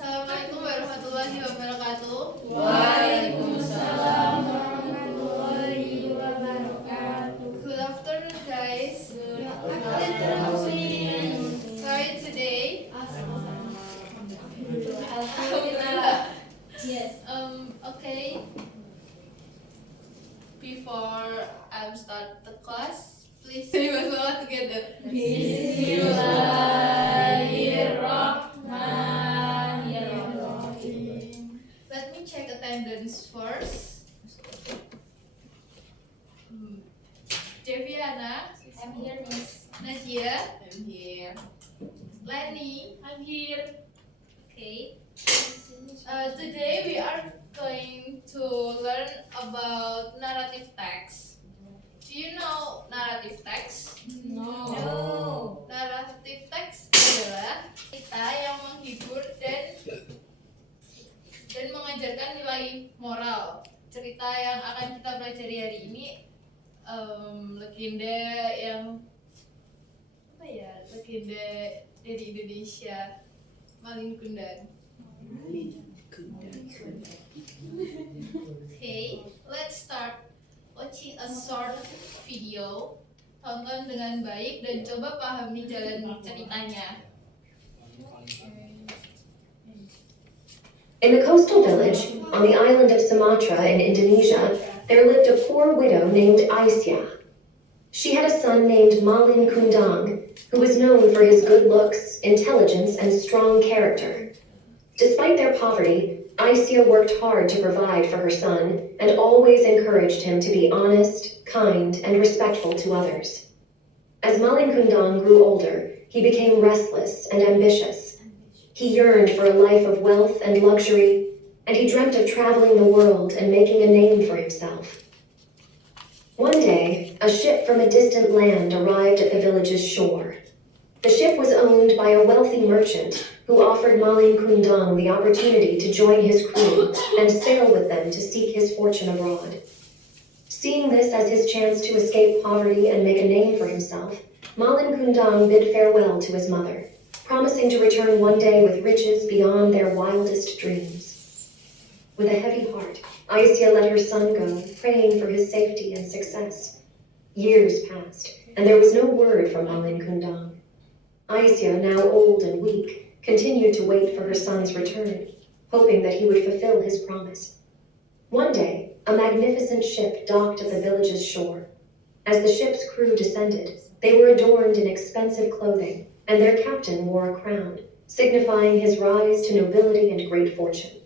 Assalamualaikum warahmatullahi wabarakatuh. Waalaikumsalam warahmatullahi wabarakatuh. Good afternoon, guys. Sorry today. Alhamdulillah. Yes. Okay. Before I start the class, please say basmalah together. Bismillahirrahmanirrahim. Let me check attendance first. Deviana, I'm here, Miss. Nadia, I'm here. Lenny, I'm here. Okay. Today we are going to learn about narrative text. Do you know narrative text? No. Narrative text adalah cerita yang menghibur dan mengajarkan nilai moral. Cerita yang akan kita pelajari hari ini legenda yang legenda dari Indonesia, Malin Kundang. Okay, let's start watching a short video. Tonton dengan baik dan coba pahami jalan ceritanya. In the coastal village on the island of Sumatra in Indonesia, there lived a poor widow named Aisyah. She had a son named Malin Kundang, who was known for his good looks, intelligence, and strong character. Despite their poverty, Aisyah worked hard to provide for her son and always encouraged him to be honest, kind, and respectful to others. As Malin Kundang grew older, he became restless and ambitious. He yearned for a life of wealth and luxury, and he dreamt of traveling the world and making a name for himself. One day, a ship from a distant land arrived at the village's shore. The ship was owned by a wealthy merchant who offered Malin Kundang the opportunity to join his crew and sail with them to seek his fortune abroad. Seeing this as his chance to escape poverty and make a name for himself, Malin Kundang bid farewell to his mother, promising to return one day with riches beyond their wildest dreams. With a heavy heart, Aisyah let her son go, praying for his safety and success. Years passed, and there was no word from Malin Kundang. Aisyah, now old and weak, continued to wait for her son's return, hoping that he would fulfill his promise. One day, a magnificent ship docked at the village's shore. As the ship's crew descended, they were adorned in expensive clothing, and their captain wore a crown, signifying his rise to nobility and great fortune.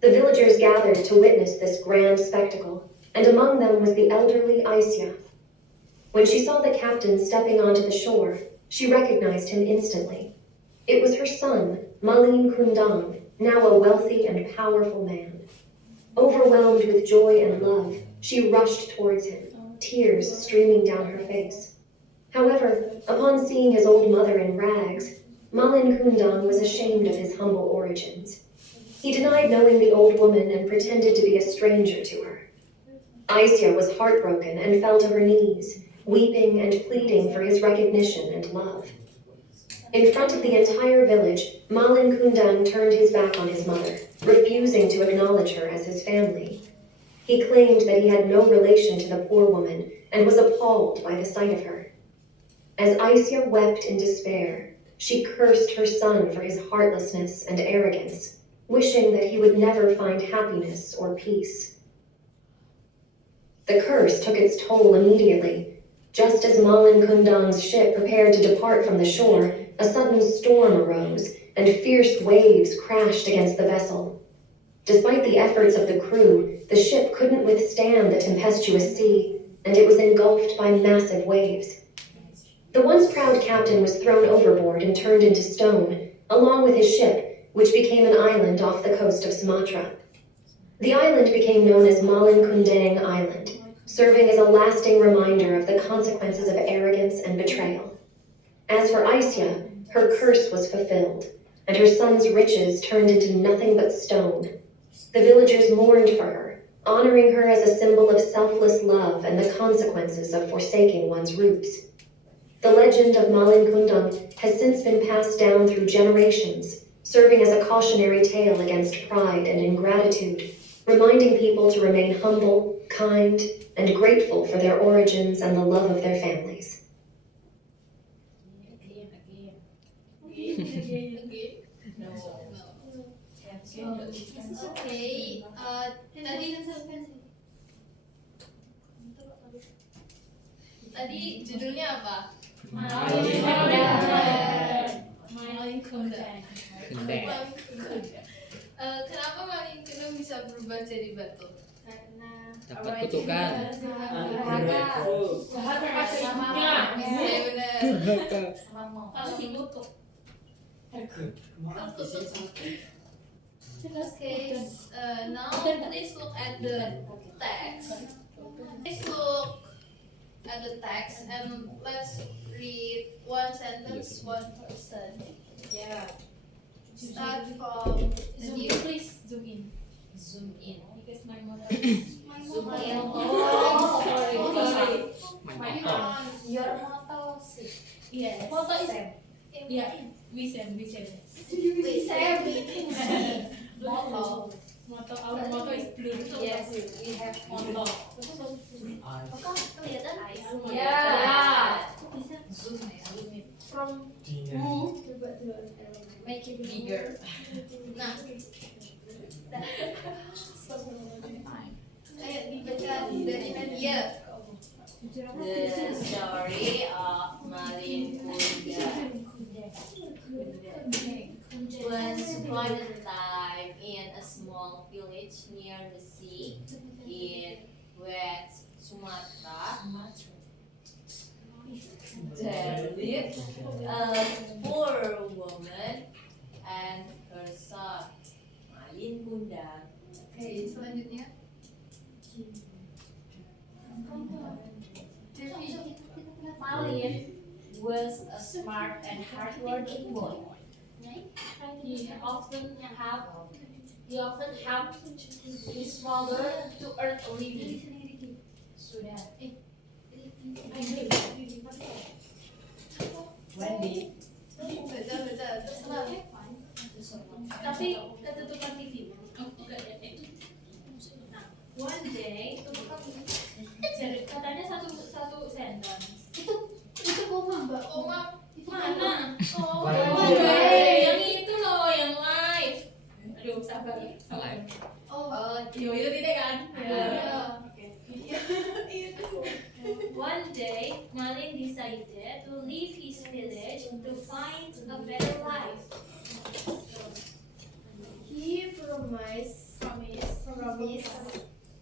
The villagers gathered to witness this grand spectacle, and among them was the elderly Aisyah. When she saw the captain stepping onto the shore, she recognized him instantly. It was her son, Malin Kundang, now a wealthy and powerful man. Overwhelmed with joy and love, she rushed towards him, tears streaming down her face. However, upon seeing his old mother in rags, Malin Kundang was ashamed of his humble origins. He denied knowing the old woman and pretended to be a stranger to her. Aisyah was heartbroken and fell to her knees, weeping and pleading for his recognition and love. In front of the entire village, Malin Kundang turned his back on his mother, refusing to acknowledge her as his family. He claimed that he had no relation to the poor woman and was appalled by the sight of her. As Aisyah wept in despair, she cursed her son for his heartlessness and arrogance, wishing that he would never find happiness or peace. The curse took its toll immediately. Just as Malin Kundang's ship prepared to depart from the shore, a sudden storm arose, and fierce waves crashed against the vessel. Despite the efforts of the crew, the ship couldn't withstand the tempestuous sea, and it was engulfed by massive waves. The once proud captain was thrown overboard and turned into stone, along with his ship, which became an island off the coast of Sumatra. The island became known as Malin Kundang Island, serving as a lasting reminder of the consequences of arrogance and betrayal. As for Aisyah, her curse was fulfilled, and her son's riches turned into nothing but stone. The villagers mourned for her, honoring her as a symbol of selfless love and the consequences of forsaking one's roots. The legend of Malin Kundang has since been passed down through generations, serving as a cautionary tale against pride and ingratitude, reminding people to remain humble, kind, and grateful for their origins and the love of their families. No. Okay. Tadi judulnya apa? Malin Kundang. Malin Kundang. Kenapa Malin Kundang bisa berubah jadi batu? Karena Dapat kutukan. Iya benar. pasti butuh. Okay. Now please look at the text. Please look at the text and let's read one sentence, one person. Yeah. Start from the Zoom new. in, please. Zoom in. Zoom in. Because my mother. Zoom in. Oh, sorry. My Your motto. Yes. Motto is. Yeah. We same. Motto. Motto. Our motto is blue. Yes, we have Motto. kelihatan. Yeah. Zoom in. From Make it bigger. Nah, ayo dibaca dari Nadia. The story of Malin Kundang. Once upon a time, in a small village near the sea in West Sumatra, there lived a poor woman and her son, Malin Kundang. Oke, selanjutnya. Malin was a smart and hardworking boy. He often helped his father to earn a living. Sudah. Wendy. Baca, terserah. tapi ketutupan TV. Nah, one day jadi katanya satu sentence. Itu koma, Mbak. Koma. Mana? Oh, Live. yang itu loh, yang live. Aduh, sabar. Live. Oh, Yo, itu tidak kan? iya. One day, Malin decided to leave his village to find a better life. He promised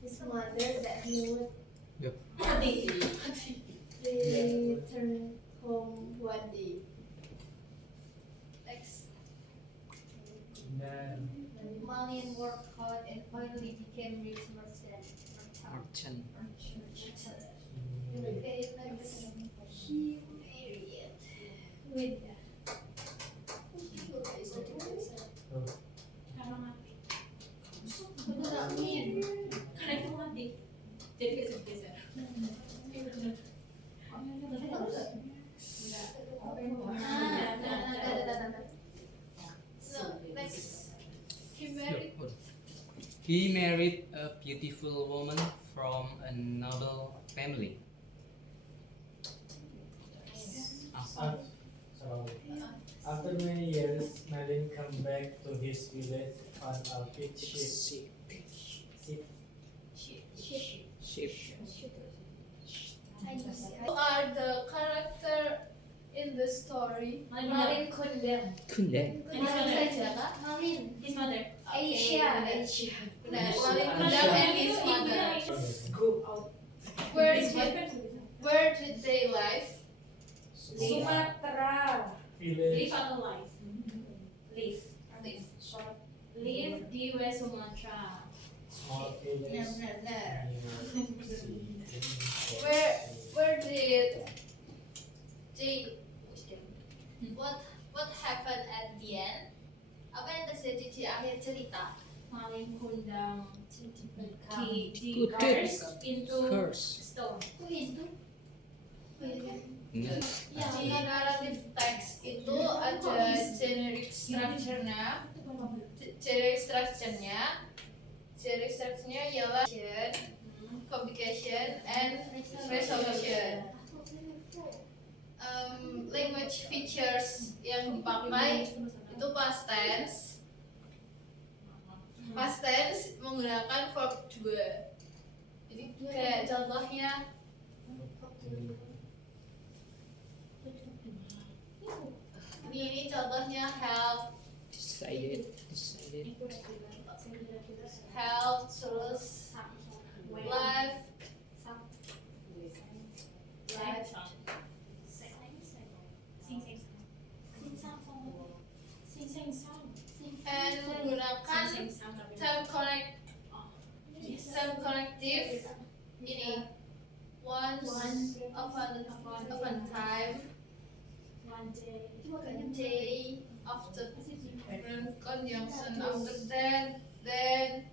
his mother that he would Mati. return home one day. Next. Malin worked hard and finally became rich merchant. Merchant. Okay, next. He married with Karena mati. Amin. Karena itu mati. Jadi geser-geser. So, next. He married. He married a beautiful woman from a noble family. After many years, Malin come back to his village on a big ship. Ship. Who are the character in the story? Malin Kundang. Kundang. Kenal saja kak? Malin, His mother. Asia. Benar, Malin Kundang and his mother. Where did they live? Sumatera. Village. Live atau live? Live. Live. Live di West Sumatra. Small village. Benar. Where? Where did they? What happened at the end? Apa yang terjadi di akhir cerita? Malin Kundang Kudus. cursed into Curse. stone. Kok itu? Di narrative text itu ada generic structure-nya. Generic structure-nya ialah complication and resolution. Language features yang dipakai itu past tense. Past tense menggunakan verb 2. Jadi kayak contohnya ini contohnya help, Decided. help, terus life, and menggunakan time connective ini once upon time, one day, after conjunction, after that, then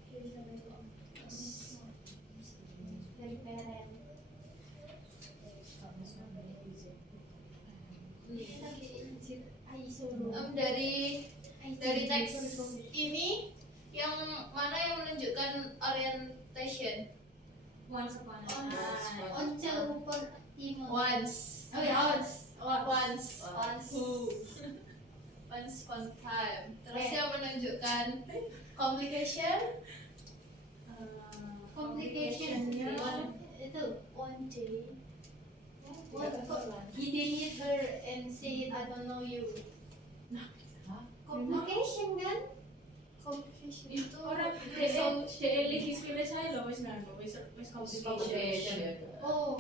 dari teks ini yang mana yang menunjukkan orientation? Once upon a time. Once. Oh ya, Once upon time. Terus yang menunjukkan complication? complicationnya itu one day. He didn't hit her and say I don't know you. Complication kan? Complication itu Orang leave his village aja loh, wis complication. Oh,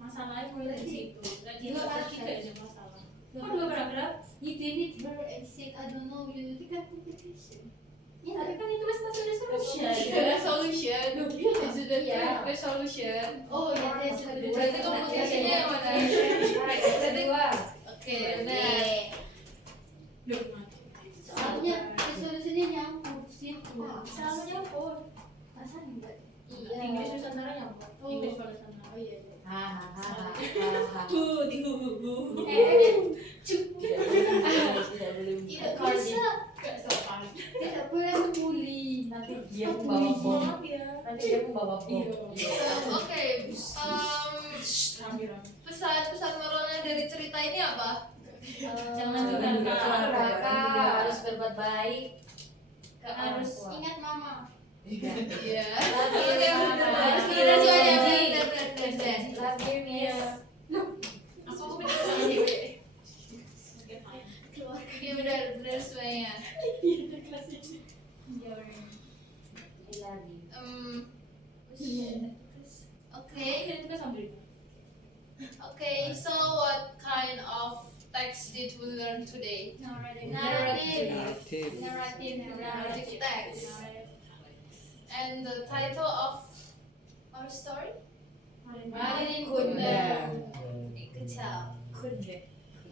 Masalahnya mulai dari situ. Lagi Dua nggak paragraf. tiga aja masalah. Kok dua paragraf? he didn't hit her and said I don't know you. Itu kan complication. Ya, Tapi kan itu masih resolution. resolution. Itu sudah Iya. resolution. Oh ya, that's the Berarti complicationnya yang mana? Berarti oke, benar. Soalnya resolusinya nyampur sih. Selalu nyampur. Masa enggak? English Nusantara nyampur. Oh. English Nusantara. Oh iya. Tidak bisa. Tidak boleh membuli. Nanti Dia membawa bom. Maaf ya. Nanti dia membawa bom. Oke, pesan moralnya dari cerita ini apa? Jangan Jangan durhaka. harus berbuat baik ke orang Harus tua. ingat mama. Iya. Love you, Oke, Mama. harus Love benar you, semuanya. Janji. Benar. Love you, Miss. Iya benar semuanya. I love you. Okay, so what kind of text did we learn today? Narrative. Narrative text. And the title of our story? Malin Kunda. Good job. Kunda.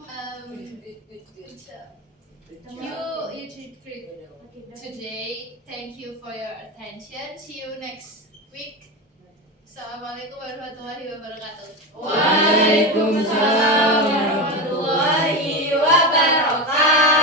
Good job. You did great today. Thank you for your attention. See you next week. Assalamualaikum warahmatullahi wabarakatuh. Waalaikumsalam warahmatullahi wabarakatuh.